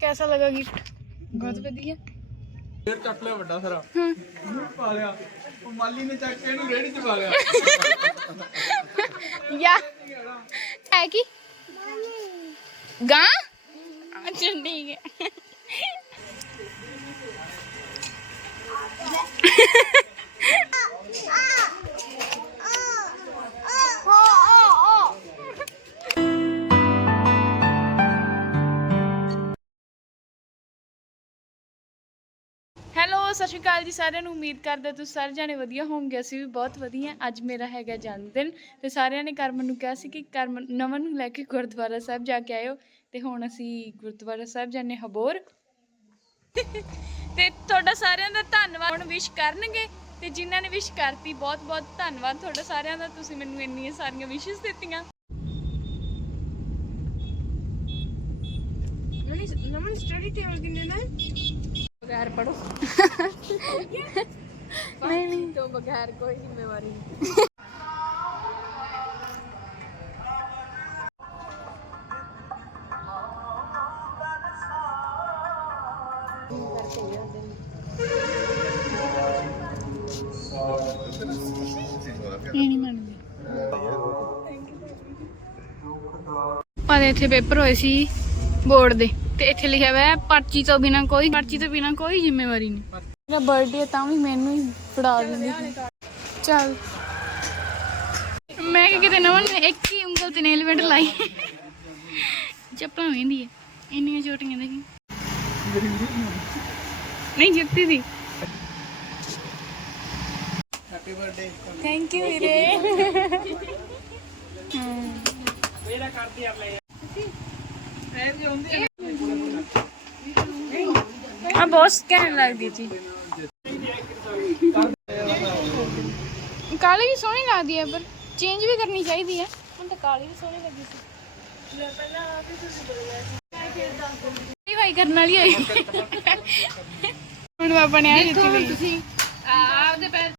कैसा लगा गिफ्ट बहुत बढ़िया ਫੇਰ ਚੱਕ ਲਿਆ ਵੱਡਾ ਸਾਰਾ ਮੂੰਹ ਪਾ ਲਿਆ ਉਹ ਮਾਲੀ ਨੇ ਚੱਕ ਕੇ ਇਹਨੂੰ ਰੇੜੀ ਚ ਪਾ ਲਿਆ या है की गा अच्छा ठीक है ਸਤਿ ਸ਼੍ਰੀ ਅਕਾਲ ਜੀ ਸਾਰਿਆਂ ਨੂੰ। ਉਮੀਦ ਕਰਦਾ ਤੁਸੀਂ ਸਾਰੇ ਜਾਣੇ ਵਧੀਆ ਹੋਵੋਗੇ, ਅਸੀਂ ਵੀ ਬਹੁਤ ਵਧੀਆ। ਅੱਜ ਮੇਰਾ ਹੈਗਾ ਜਨਮ ਦਿਨ ਤੇ ਸਾਰਿਆਂ ਨੇ ਕਰਮਨ ਨੂੰ ਕਿਹਾ ਸੀ ਕਿ ਕਰਮਨ ਨਮਨ ਨੂੰ ਲੈ ਕੇ ਗੁਰਦੁਆਰਾ ਸਾਹਿਬ ਜਾ ਕੇ ਆਇਓ ਤੇ ਹੁਣ ਅਸੀਂ ਗੁਰਦੁਆਰਾ ਸਾਹਿਬ ਜਾਣੇ ਹਬੋਰ ਤੇ ਤੁਹਾਡਾ ਸਾਰਿਆਂ ਦਾ ਧੰਨਵਾਦ। ਹੁਣ ਵਿਸ਼ ਕਰਨਗੇ ਤੇ ਜਿਨ੍ਹਾਂ ਨੇ ਵਿਸ਼ ਕਰਤੀ ਬਹੁਤ ਬਹੁਤ ਧੰਨਵਾਦ ਤੁਹਾਡਾ ਸਾਰਿਆਂ ਦਾ। ਤੁਸੀਂ ਮੈਨੂੰ ਇੰਨੀਆਂ ਸਾਰੀਆਂ ਵਿਸ਼ੇਸ ਦਿੱਤੀਆਂ। ਨਮਨ ਸਟੱਡੀ ਟੇਬਲ ਕਿੰਨੇ ਨਾ? ਬਗੈਰ ਪੜੋ ਨਹੀਂ ਨਹੀਂ। ਤੋਂ ਬਗੈਰ ਕੋਈ ਜ਼ਿੰਮੇਵਾਰੀ ਨਹੀਂ। ਇਹ ਨਹੀਂ ਮੰਨਦੀ ਪਾਦੇ ਇੱਥੇ ਪੇਪਰ ਹੋਏ ਸੀ ਬੋਰਡ ਦੇ। ਤੇ ਇੱਥੇ ਲਿਖਿਆ ਹੋਇਆ ਹੈ ਪਰਚੀ ਤੋਂ ਬਿਨਾ ਕੋਈ ਪਰਚੀ ਤੋਂ ਬਿਨਾ ਕੋਈ ਜ਼ਿੰਮੇਵਾਰੀ ਨਹੀਂ ਮੇਰਾ ਬਰਥਡੇ ਹੈ ਤਾਂ ਵੀ ਮੈਨੂੰ ਹੀ ਫੜਾ ਦਿੰਦੀ ਚੱਲ ਮੈਂ ਕਿ ਕਿਤੇ ਨਵਨ ਨੇ ਇੱਕ ਹੀ ਉਂਗਲ ਤੇ ਨੇਲ ਪੈਂਟ ਲਾਈ ਚੱਪਲਾਂ ਵੇਂਦੀ ਹੈ ਇੰਨੀਆਂ ਛੋਟੀਆਂ ਦੇਖੀ ਨਹੀਂ ਜੁੱਤੀ ਦੀ ਹੈਪੀ ਬਰਥਡੇ ਥੈਂਕ ਯੂ ਵੀਰੇ ਆ ਬਹੁਤ ਕਹਿਣ ਲੱਗਦੀ ਸੀ। ਕਾਲੀ ਵੀ ਸੋਹਣੀ ਲੱਗਦੀ ਹੈ ਪਰ ਚੇਂਜ ਵੀ ਕਰਨੀ ਚਾਹੀਦੀ ਹੈ। ਹੁਣ ਤਾਂ ਕਾਲੀ ਵੀ ਸੋਹਣੀ ਲੱਗੀ ਸੀ। ਲੈ ਪਹਿਲਾਂ ਆ ਵੀ ਤੁਸੀਂ ਬੋਲਿਆ ਭਾਈ ਕਰਨ ਵਾਲੀ ਹੋਈ। ਹੁਣ ਨੇ ਆ ਜੁੱਤੀ ਲਈ ਤੁਸੀਂ ਆਪਦੇ ਪੈਰ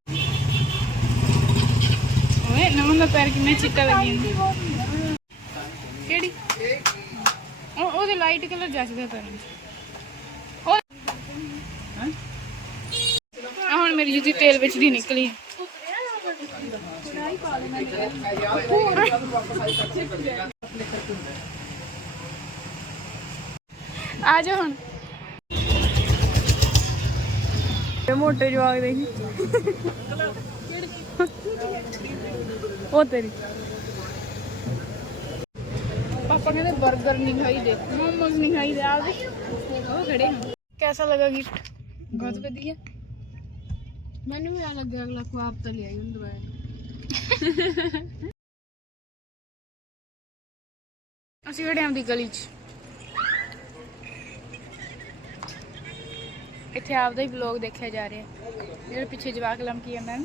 ਓਏ ਨਮਨ ਦਾ ਪੈਰ ਕਿੰਨਾ ਚਿੱਟਾ ਲੱਗੀ ਕਿਹੜੀ? ਉਹ ਉਹਦੇ ਲਾਈਟ ਕਲਰ ਜੱਚਦਾ ਪੈਰ ਨੂੰ ਉਹ ਆ ਮੇਰੀ ਜੁੱਤੀ ਤੇਲ ਵਿੱਚ ਦੀ ਨਿਕਲੀ। ਆ ਜਾ ਹੁਣ। ਇਹ ਮੋਟੇ ਜਵਾਗ ਦੇਖੀ ਉਹ ਤੇਰੀ। ਪਾਪਾ ਕਹਿੰਦੇ 버ਗਰ ਨਹੀਂ ਖਾਈਦੇ ਮੋਮੋਸ ਨਹੀਂ ਖਾਈਦੇ ਆ ਵੀ ਉਹ ਖੜੇ ਹਾਂ ਕੈਸਾ ਲਗਾ ਗਿਫਟ ਬਹੁਤ ਵਧੀਆ। ਮੈਨੂੰ ਵੀ ਆ ਲੱਗਿਆ ਅਗਲਾ ਖਵਾਬ ਤਾਂ ਲਿਆਈ ਹੁੰਦਾ ਬਾਈ ਅਸੀਂ ਖੜੇ ਹਾਂ ਦੀ ਗਲੀ 'ਚ। ਇੱਥੇ ਆਪਦਾ ਹੀ ਵਲੌਗ ਦੇਖਿਆ ਜਾ ਰਿਹਾ। ਜਿਹੜੇ ਪਿੱਛੇ ਜਵਾਕ ਲਮਕੀ ਜਾਂਦਾ ਨਾ।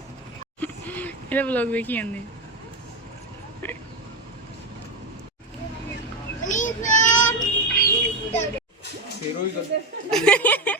ਇਹਦਾ ਵਲੌਗ ਵੇਖੀ ਜਾਂਦੇ ਆ। ਫੇਰੋ ਹੀ ਕਰ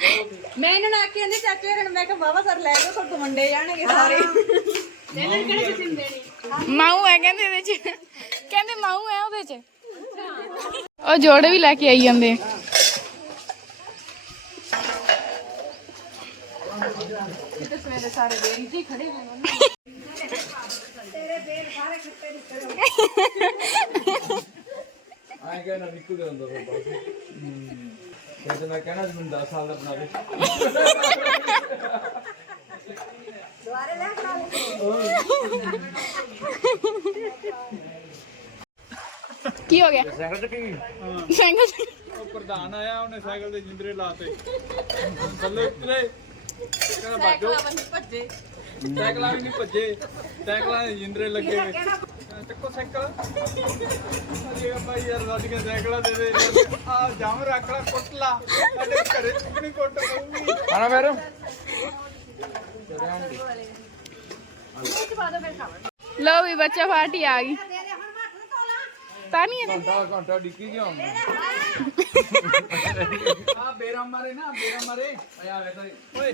ਮੈਂ ਇਹਨਾਂ ਨੂੰ ਆਖੀ ਜਾਂਦੀ ਚਾਚੇ ਹਰਨ ਮੈਂ ਕਿਹਾ ਬਾਬਾ ਸਰ ਲੈ ਜਾਓ ਤੁਹਾਡੇ ਵੰਡੇ ਜਾਣਗੇ ਸਾਰੇ। ਇਹਨਾਂ ਨੂੰ ਕਿਹੜੇ ਕਿਸੇ ਦੇਣੀ ਮਾਊ ਹੈ ਕਹਿੰਦੇ ਇਹਦੇ ਚ। ਕਹਿੰਦੇ ਮਾਊ ਹੈ ਉਹਦੇ ਚ। ਉਹ ਜੋੜੇ ਵੀ ਲੈ ਕੇ ਆਈ ਜਾਂਦੇ। ਆ। ਤੇ ਸਵੇਰੇ ਸਾਰੇ ਦੇਰੀ ਤੇ ਖੜੇ ਹੋਣ। ਆਏ ਕਹਿਣਾ ਨਿਕਲ ਜਾਂਦਾ ਬਾਅਦ ਤੇ ਤੇ ਮੈਂ ਕਹਿਣਾ ਤੈਨੂੰ 10 ਸਾਲ ਦਾ ਬਣਾ ਦੇ। ਦੁਆਰੇ ਲੈ ਖਾ ਕੀ ਹੋ ਗਿਆ? ਸਾਈਕਲ ਚੱਕੀ ਸਾਈਕਲ ਚ- ਉਹ ਪ੍ਰਧਾਨ ਆਇਆ ਉਹਨੇ ਸਾਈਕਲ ਦੇ ਜਿੰਦਰੇ ਲਾਤੇ। ਥੱਲੇ ਉਤਰੇ। ਕਹਿੰਦਾ ਬਾਜੋ ਭੱਜੇ। ਸਾਈਕਲਾਂ ਵੀ ਨਹੀਂ ਭੱਜੇ ਸਾਈਕਲਾਂ ਦੇ ਜਿੰਦਰੇ ਲੱਗੇ ਹੋਏ ਚੱਕੋ ਸਾਈਕਲ ਅਰੇ ਭਾਈ ਯਾਰ ਰੱਜ ਕੇ ਸਾਈਕਲਾਂ ਦੇ ਦੇ ਆ ਜਾਮ ਰੱਖ ਲਾ ਕੁੱਟ ਲਾ ਸਾਡੇ ਘਰੇ ਚੁੱਕਣੀ ਕੁੱਟ ਪਊਗੀ ਆਣਾ ਫੇਰ ਲਓ ਵੀ ਬੱਚਾ ਪਾਰਟੀ ਆ ਗਈ ਤਾਂ ਨਹੀਂ ਇਹਦੇ ਘੰਟਾ ਘੰਟਾ ਡਿੱਕੀ ਗਿਆ ਹੁਣ ਆ ਬੇਰਾ ਮਾਰੇ ਨਾ ਬੇਰਾ ਮਾਰੇ ਆ ਵੇ ਤਾਂ ਓਏ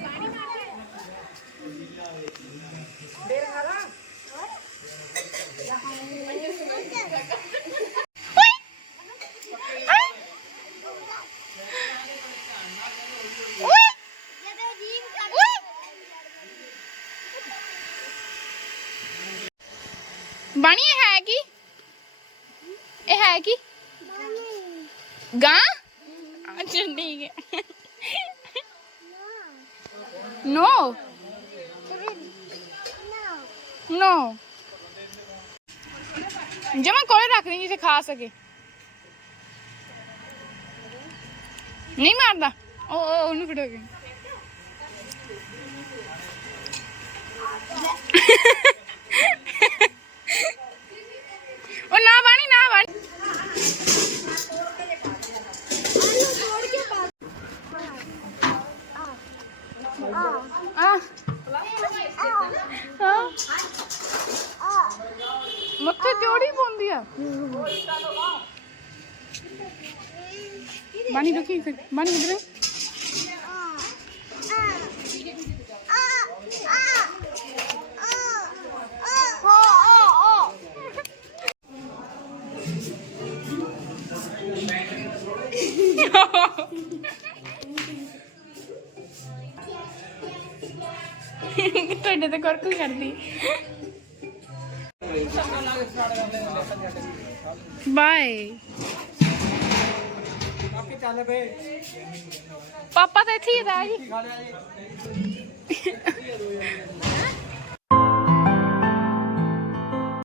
ਬਾਣੀ ਇਹ ਹੈ ਕੀ ਇਹ ਹੈ ਕੀ ਗਾਂ ਅੱਛਾ ਠੀਕ ਹੈ ਨੋ ਨੋ ਜਮਾ ਕੋਲੇ ਰੱਖ ਦੇ ਜਿੱਥੇ ਖਾ ਸਕੇ ਨਹੀਂ ਮਾਰਦਾ ਉਹ ਉਹ ਉਹਨੂੰ ਫੜੋ ਕੇ ਉਹ ਨਾ ओ ना वाणी ना वाणी मत्थे जोड़ी पौंदी है बानी रुकी फिर बानी उधर ਤੁਹਾਡੇ ਤੇ ਕਰ ਕੋਈ ਕਰਦੀ। ਬਾਏ ਆਪੇ ਚੱਲ ਪਏ। ਪਾਪਾ ਤਾਂ ਇੱਥੇ ਹੀ ਰਹਿ ਜੀ?